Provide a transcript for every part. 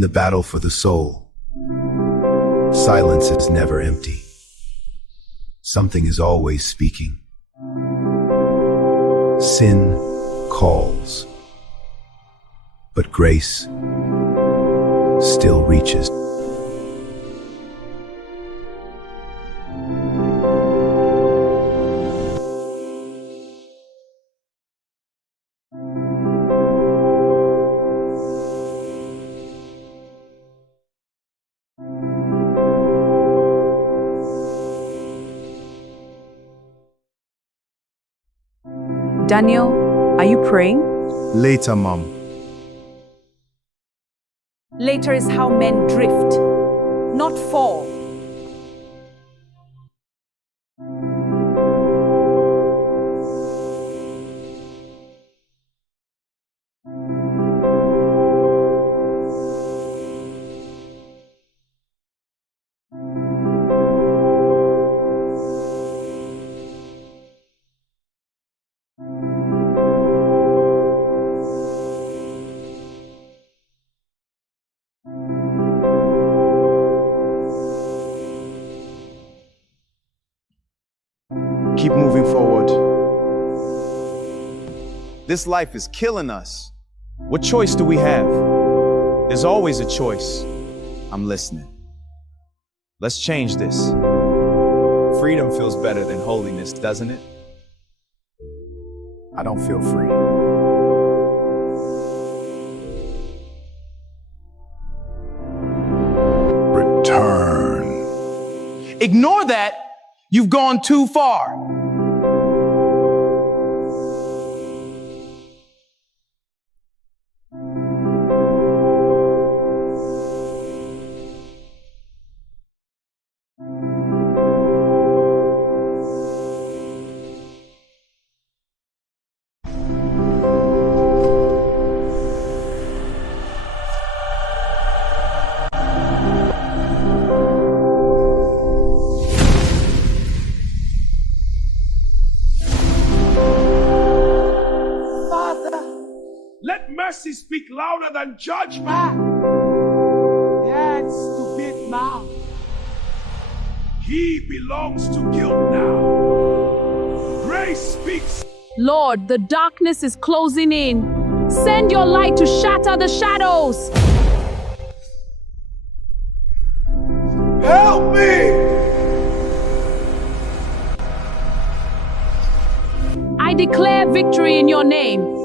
In the battle for the soul, silence is never empty. Something is always speaking. Sin calls, but grace still reaches. Daniel, are you praying? Later, Mom. Later is how men drift, not fall. Keep moving forward. This life is killing us. What choice do we have? There's always a choice. I'm listening. Let's change this. Freedom feels better than holiness, doesn't it? I don't feel free. Return. Ignore that. You've gone too far. Let mercy speak louder than judgment. Yes, to beat now. He belongs to guilt now. Grace speaks. Lord, the darkness is closing in. Send your light to shatter the shadows. Help me! I declare victory in your name.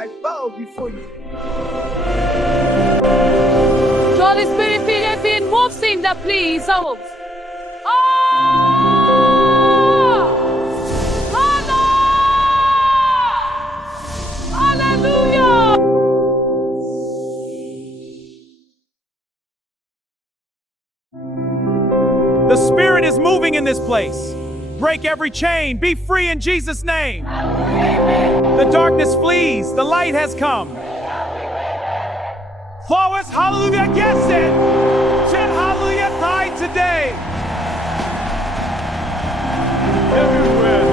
I bow before you. Holy Spirit, Philippine, move in the please. Oh! Hallelujah! The Spirit is moving in this place. Break every chain. Be free in Jesus' name. The darkness flees. The light has come. Flowers, hallelujah, gets it. Shed hallelujah tide today. Everywhere.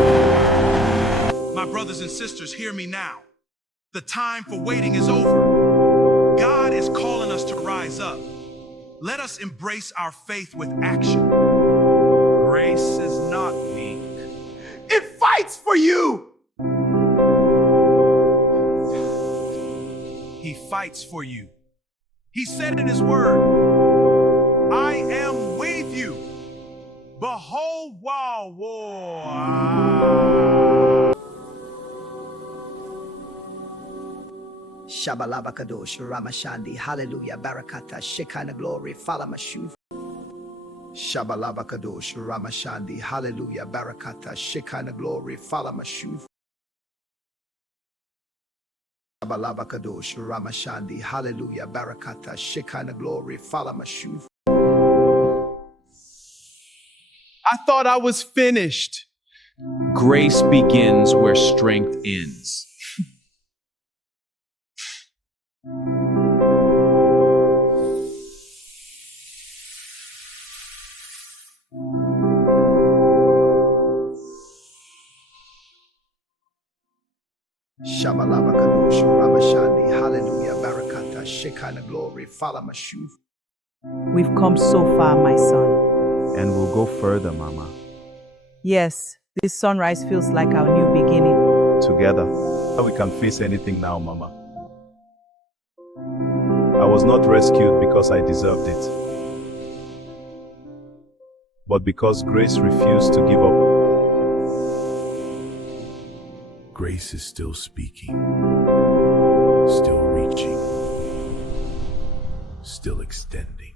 My brothers and sisters, hear me now. The time for waiting is over. God is calling us to rise up. Let us embrace our faith with action. Grace is not weak. It fights for you. He fights for you. He said in his word, I am with you. Behold, wow, war. Shabalabakadosh, Ramashandi, Hallelujah, Barakata, Shekinah glory, Falamashuv. Shabalabakadosh, Ramashandi, Hallelujah, Barakata, Shekinah glory, Falamashuv. Shabalabakadosh, Ramashandi, Hallelujah, Barakata, Shekinah glory, Falamashuv. I thought I was finished. Grace begins where strength ends. Shabalaba Kadosh, Ramashandi, Hallelujah, Barakata, Shekinah glory, Falamashu. We've come so far, my son. And we'll go further, Mama. Yes, this sunrise feels like our new beginning. Together, we can face anything now, Mama. I was not rescued because I deserved it, but because grace refused to give up. Grace is still speaking, still reaching, still extending.